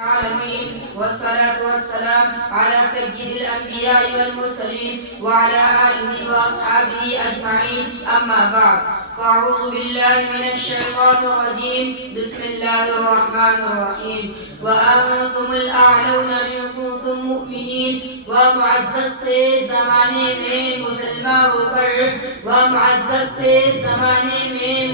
العالمين والصلاة والسلام على سيد الأنبياء والمرسلين وعلى آله وأصحابه أجمعين أما بعد فأعوذ بالله من الشيطان الرجيم بسم الله الرحمن الرحيم وأنتم الأعلون إن كنتم مؤمنين ومعزز تھے زمانے میں مسلمان ہو کر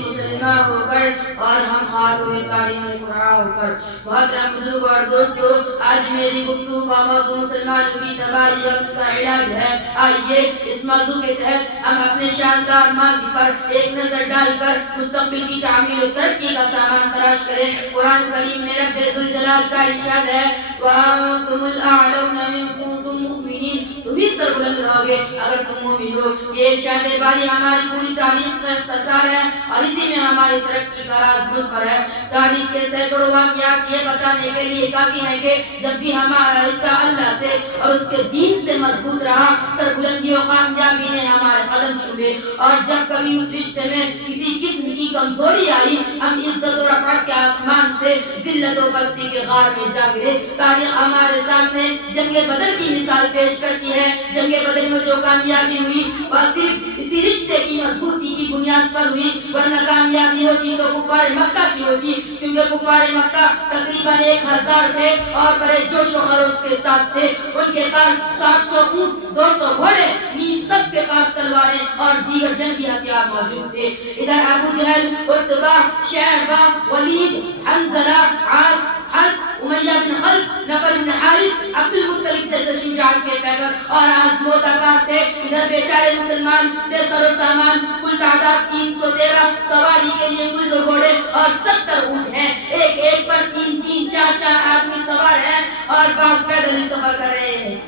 مسلمان ہو کر اور ہم خاتون تعلیم قرآن ہو کر محترم بزرگ اور دوستو آج میری گفتگو کا موضوع مسلمانوں کی تباہی اور اس کا علاج ہے. آئیے اس موضوع کے تحت ہم اپنے شاندار ماضی پر ایک نظر ڈال کر مستقبل کی تعمیر و ترقی کا سامان تلاش کریں. قرآن کریم میں رب ذوالجلال کا ارشاد ہے وَأَنْتُمُ الْأَعْلَوْنَ إِن كُنتُم مُؤْمِنِينَ تم ہی سربلند رہو گے اگر تم مومن ہو. یہ ارشاد باری ہماری پوری تاریخ کا اختصار ہے اور اسی میں ہماری ترقی کا راز مضمر ہے. تاریخ کے سینکڑوں واقعات یہ بتانے کے لیے کافی ہیں کہ جب بھی ہمارا رشتہ اللہ سے اور اس کے دین سے مضبوط رہا سربلندی و کامیابی نے ہمارے قدم چومے اور جب کبھی اس رشتے میں کسی قسم کی کمزوری آئی ہم عزت و رفعت کے آسمان سے ذلت و پستی کے غار میں جا گرے. تاریخ ہمارے سامنے جنگ بدر کی مثال پیش کرتی ہے. جنگ بدر میں جو کامیابی ہوئی وہ صرف اسی رشتے کی مضبوطی کی بنیاد پر ہوئی ورنہ کامیابی ہوتی تو کفار مکہ کی ہوتی کیونکہ کفار مکہ تقریباً 1000 تھے اور بڑے جوش و خروش کے ساتھ تھے. ان کے پاس 700 اونٹ 200 گھوڑے نیز سب کے پاس تلواریں اور دیگر جنگی ہتھیار موجود تھے. ادھر ابو جہل عتبہ شیبہ ولید حنظلہ عاص حز امیہ بن خلف نبر بن حارث عبد المطلب جیسے شجاعت کے پیکر اور آزمودہ کار تھے. ادھر بیچارے مسلمان بے سر و سامان کل تعداد 313 سواری کے لیے کل 2 گھوڑے اور 70 اونٹ ہیں. ایک پر 3 4 آدمی سوار ہیں اور بعض پیدل ہی سفر کر رہے ہیں.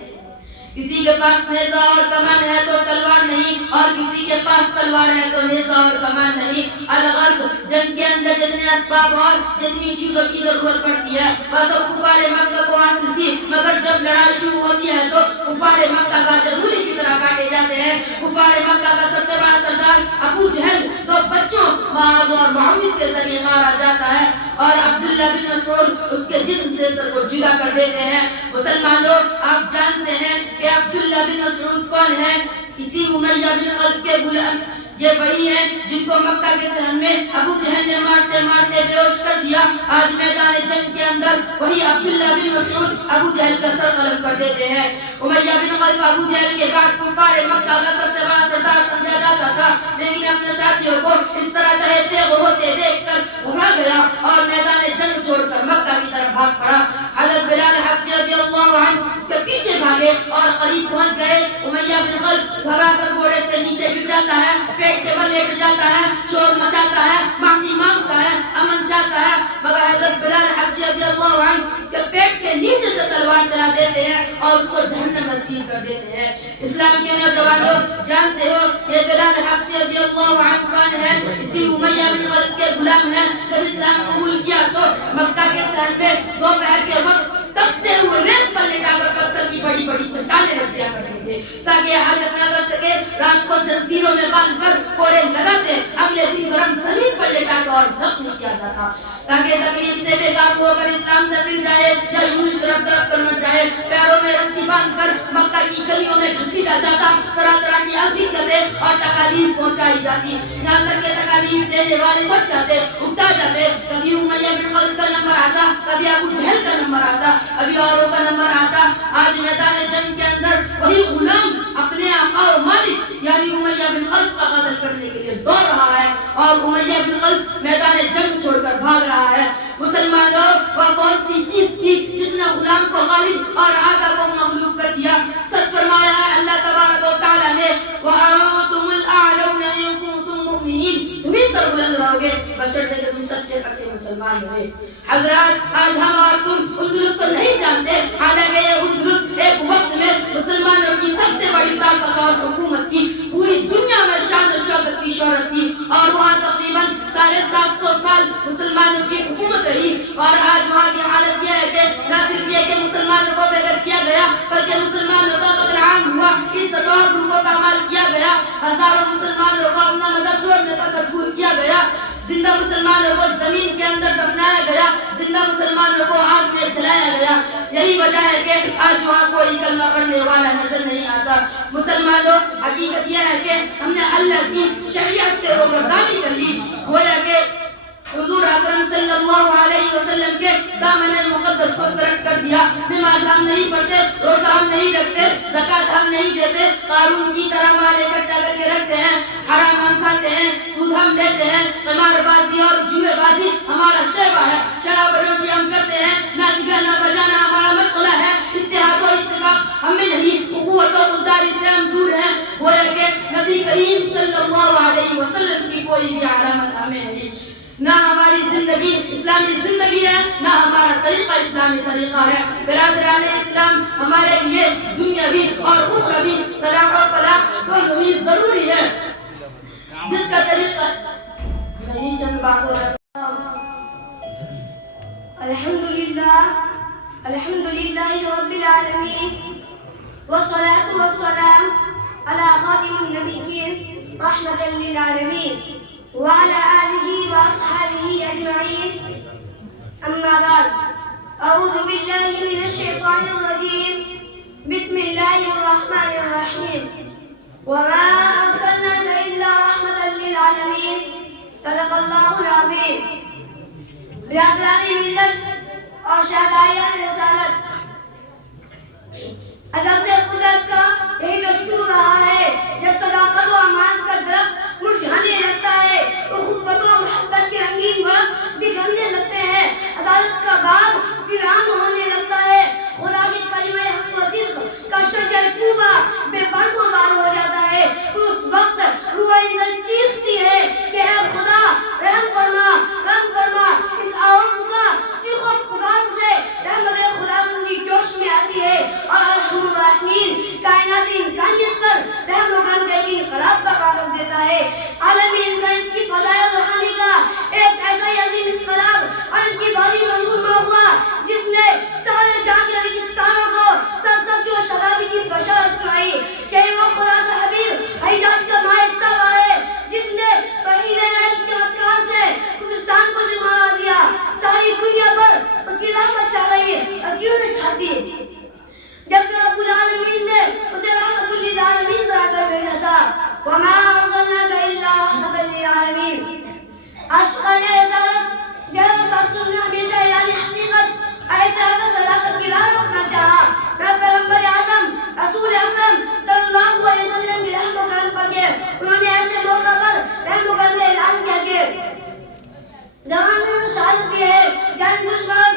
کسی کے پاس نیزہ اور کمان ہے تو تلوار نہیں اور کسی کے پاس تلوار ہے تو نیزہ اور کمان نہیں. الغرض جنگ کے اندر جتنے اسباب اور جتنی چیزوں کی ضرورت پڑتی ہے وہ تو کفار مکہ کو حاصل تھی مگر جب لڑائی شروع ہوتی ہے تو کفار مکہ کا جرمولی کی طرح کاٹے جاتے ہیں. کفار مکہ کا سب سے بڑا سردار ابو جہل تو بچوں معاذ اور معوذ کے ذریعے مارا جاتا ہے اور عبداللہ بن مسعود اس کے جسم سے سر کو جدا کر دیتے ہیں. مسلمانوں آپ جانتے ہیں کہ عبداللہ بن مسعود کون ہے؟ اسی امیہ بن خلف کے غلام. یہ وہی ہیں جن کو مکہ کے صحن میں ابو جہل نے مارتے مارتے بے ہوش کر دیا. آج میدان جنگ کے اندر وہی عبداللہ بن مسعود ابو جہل کا سر قلم کر دیتے ہیں. امیہ بن خلف ابو جہل کے بعد کفار مکہ کا سب سے بڑا سردار سمجھا جاتا تھا لیکن اپنے ساتھیوں کو اس طرح تہتے ہوتے دیکھ کر گھبرا گیا اور میدان جنگ چھوڑ کر مکہ کی طرف بھاگ پڑا. حضرت بلال حبشی رضی اللہ عنہ اس کے پیچھے بھاگے اور قریب پہنچ گئے. امیہ بن خلف گھبرا کر گھوڑے سے نیچے گر جاتا ہے پیٹ کے بل لیٹ جاتا ہے شور مچاتا ہے معافی مانگتا ہے امن چاہتا ہے مگر حضرت بلال حبشی رضی اللہ عنہ اس کے پیٹ کے نیچے سے تلوار چلا دیتے ہیں اور اس کو جہنم نصیب کر دیتے ہیں. اسلام کے نوجوانوں جانتے ہو یہ بلال حبشی رضی اللہ عنہ کون ہے؟ اسی امیہ بن خلف کے غلام ہیں. جب اسلام قبول کیا تو مکہ کے صحن میں دوپہر کے وقت تپتے ہوئے ریت پر لٹا کر پتھر کی بڑی بڑی چٹانیں رکھ دیا کرتے تھے تاکہ یہ حرکت نہ کر سکے. رات کو جنزیروں میں باندھ کر کوڑے لگاتے اگلے دن گرم زمین پر لٹا کر اور زخم کیا جاتا تاکہ تکلیف سے بے قابو ہو کر اسلام سے مل جائے یا یوں ہی درد درد کر مر جائے. پیروں میں رسی باندھ کر مکہ کی گلیوں میں گھسیٹا جاتا طرح طرح کی اذیتیں اور تکالیف پہنچائی جاتی یہاں تک کہ تکالیف دینے والے بچ جاتے اکتا جاتے. کبھی امیہ بن خلف کا نمبر آتا کبھی ابو جہل کا نمبر آتا ابھی اوروں کا نمبر آتا. آج میدان جنگ کے اندر وہی غلام اپنے آقا و مالک یعنی امیہ بن خلف کا قتل کرنے کے لیے دوڑ رہا ہے اور امیہ بن خلف میدان جنگ چھوڑ کر بھاگ رہا ہے. مسلمانوں وہ کون سی چیز تھی جس نے غلام کو غالب اور آقا کو مغلوب کر دیا؟ سچ فرمایا ہے اللہ تبارک و تعالی نے وَأَنْتُمُ الْأَعْلَوْنَ إِن كُنتُم مُؤْمِنِينَ تم ہی سربلند رہو گے بشرطے کہ تم سچے پکے مسلمان رہے. حضرات آج ہم اور تم اندلس کو نہیں جانتے حالانکہ یہ اندلس ایک وقت میں مسلمانوں کی سب سے بڑی طاقت اور حکومت تھی. پوری دنیا میں شان و شوکت کی شہرت تھی اور وہاں تقریباً 750 سال مسلمانوں کی حکومت رہی. اور آج وہاں کی حالت یہ ہے کہ نہ صرف یہ کہ مسلمانوں کو بے گھر کیا گیا بلکہ مسلمانوں کا قتل عام ہوا عزت اور حقوق کا پامال کیا گیا. ہزاروں مسلمانوں کو اپنا مذہب چھوڑنے پر مجبور کیا گیا. زندہ مسلمانوں کو زمین کے اندر دفنایا گیا. زندہ مسلمانوں کو آگ میں جلایا یہی وجہ ہے کہ آج وہاں کوئی کلمہ پڑھنے والا نظر نہیں آتا۔ مسلمانوں، حقیقت یہ ہے کہ ہم نے اللہ کی شریعت سے روگردانی کر لی، گویا کہ حضور اکرم صلی اللہ علیہ وسلم کے دامن مقدس کو ترک کر دیا۔ نماز ہم نہیں پڑھتے، روزہ ہم نہیں رکھتے، زکوٰۃ ہم نہیں دیتے، قارون کی طرح مال اکٹھا کر کے رکھتے ہیں، حرام ہم کھاتے ہیں، سود ہم لیتے ہیں، قمار بازی اور جوئے بازی ہمارا شعبہ ہے، شراب نوشی ہم کرتے ہیں، ناچ گانا بجانا ہمارا مشغلہ ہے، اتحاد و اتفاق ہمیں نہیں، اخوت و خودداری سے ہم دور ہیں، گویا کہ نبی کریم صلی اللہ علیہ وسلم کی کوئی بھی علامت ہمیں نہیں۔ نہ ہماری زندگی اسلامی زندگی ہے، نہ ہمارا طریقہ اسلامی طریقہ ہے۔ برادران اسلام، ہمارے لیے دنیاوی اور اخروی صلاح و فلاح دونوں ہی ضروری ہے، جس کا طریقہ میں چند باتوں الحمدللہ رب العالمین والصلاة والسلام على خاتم النبیین رحمة للعالمین وعلى آله وأصحابه أجمعين. أما بعد، أعوذ بالله من الشيطان الرجيم. بسم الله الرحمن الرحيم. وما أرسلناك إلا رحمة للعالمين. صدق الله العظيم. برادران ملت اور شہدائیان رسالت، ازل سے قدرت کا یہی دستور رہا ہے، جب صداقت و امان کا درخت مرجھانے لگتا ہے، اخوت و محبت کے رنگین ورق بکھرنے لگتے ہیں، عدالت کا باغ ویران ہونے لگتا ہے، خدا کی کلمہ حق و صدق کا شجر طوبہ بے برگ و بار ہو جاتا ہے، اس وقت روح انسان چیختی ہے کہ اے خدا رحم فرما، رحم فرما۔ اس آہو کا چیخ و پکار سے رحمت خداوندی جوش میں آتی ہے اور ارحم الراحمین کائناتی انسانیت پر رحم و کرم کا ایک انقلاب برپا کر دیتا ہے۔ عالمی انسانیت کی فضائل روحانی کا ایک ایسا ہی عظیم انقلاب اور ان کی بھاری رنگونما ہوا جس نے سارے جہاں کے ریگستانوں کو سرسبزی و شادابی کی بشارت سنائی کہ وہ خدا کا حبیب حجاج کا ماہ تابہ ہے جس نے پہلے ایک چمتکار سے کردستان کو جرمانا دیا۔ ساری دنیا پر اس کی رحمت چھا رہی ہے اور کیوں نہیں چھاتی؟ جب کہ رب العالمین نے اسے رحمت للعالمین بنا کر بھیجا تھا۔ وَمَا أَرْسَلْنَاكَ إِلَّا رَحْمَةً لِلْعَالَمِينَ۔ عاشقان رسالت جہاں ترسل نے ہمیشہ اعلان حقیقت اعتراف صداقت کی راہ روکنا چاہا۔ میں پیغمبر اعظم رسول اکرم صلی اللہ علیہ وسلم کی رحم و کرم پر کے انہوں نے ایسے موقع پر رحم و کرم نے اعلان کیا کہ زمانے میں شہادت یہ ہے جان دشمن